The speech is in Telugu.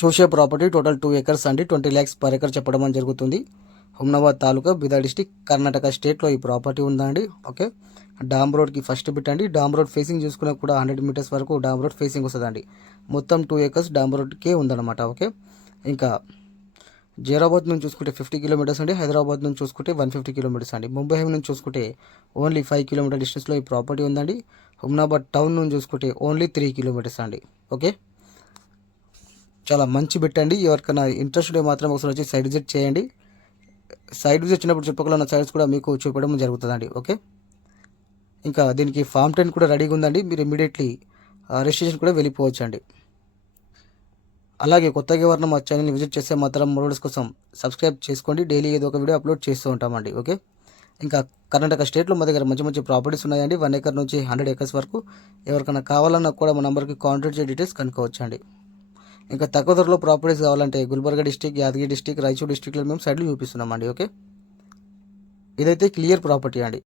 చూసే ప్రాపర్టీ టోటల్ 2 ఎకర్స్ అండి. 20 lakhs per acre చెప్పడం అని జరుగుతుంది. హుమ్నాబాద్ తాలూకా బీదర్ డిస్టిక్ కర్ణాటక స్టేట్లో ఈ ప్రాపర్టీ ఉందండి. ఓకే, డామ్ రోడ్కి ఫస్ట్ బిట్ అండి. డామ్ రోడ్ ఫేసింగ్ చూసుకున్నా కూడా 100 meters వరకు డామ్ రోడ్ ఫేసింగ్ వస్తుందండి. మొత్తం 2 acres డామ్ రోడ్కే ఉందన్నమాట. ఓకే, ఇంకా జైరాబాద్ నుంచి చూసుకుంటే 50 kilometers అండి. హైదరాబాద్ నుంచి చూసుకుంటే 150 kilometers అండి. ముంబై నుంచి చూసుకుంటే ఓన్లీ 5 kilometer డిస్టెన్స్లో ఈ ప్రాపర్టీ ఉందండి. హుమ్నాబాద్ టౌన్ నుంచి చూసుకుంటే ఓన్లీ 3 kilometers అండి. ఓకే, చాలా మంచి బిట్ అండి. ఎవరికైనా ఇంట్రెస్ట్ ఉంటే మాత్రం ఒకసారి వచ్చి సైట్ విజిట్ చేయండి. సైట్ విజిట్ వచ్చినప్పుడు చుట్టుపక్కల ఉన్న సైట్స్ కూడా మీకు చూపడం జరుగుతుందండి. ఓకే, ఇంకా దీనికి ఫామ్ 10 కూడా రెడీగా ఉందండి. మీరు ఇమీడియట్లీ రిజిస్ట్రేషన్ కూడా వెళ్ళిపోవచ్చు అండి. అలాగే కొత్తగా ఎవరైనా మా ఛానల్ని విజిట్ చేస్తే మాత్రం మోడల్స్ కోసం సబ్స్క్రైబ్ చేసుకోండి. డైలీ ఏదో ఒక వీడియో అప్లోడ్ చేస్తూ ఉంటామండి. ఓకే, ఇంకా కర్ణాటక స్టేట్లో మా దగ్గర మంచి మంచి ప్రాపర్టీస్ ఉన్నాయండి. 1 acre నుంచి 100 acres వరకు. ఎవరికైనా కావాలన్నా కూడా మా నెంబర్కి కాంటాక్ట్ చేసి డీటెయిల్స్ కనుక్కోవచ్చండి. ఇంకా తక్కువ ధరలో ప్రాపర్టీస్ కావాలంటే గుల్బర్గా డిస్టిక్, యాదగిరి డిస్టిక్, రాయచూర్ డిస్టిక్లో మేము సైడ్లు చూపిస్తున్నామండి. ఓకే, ఇదైతే క్లియర్ ప్రాపర్టీ అండి.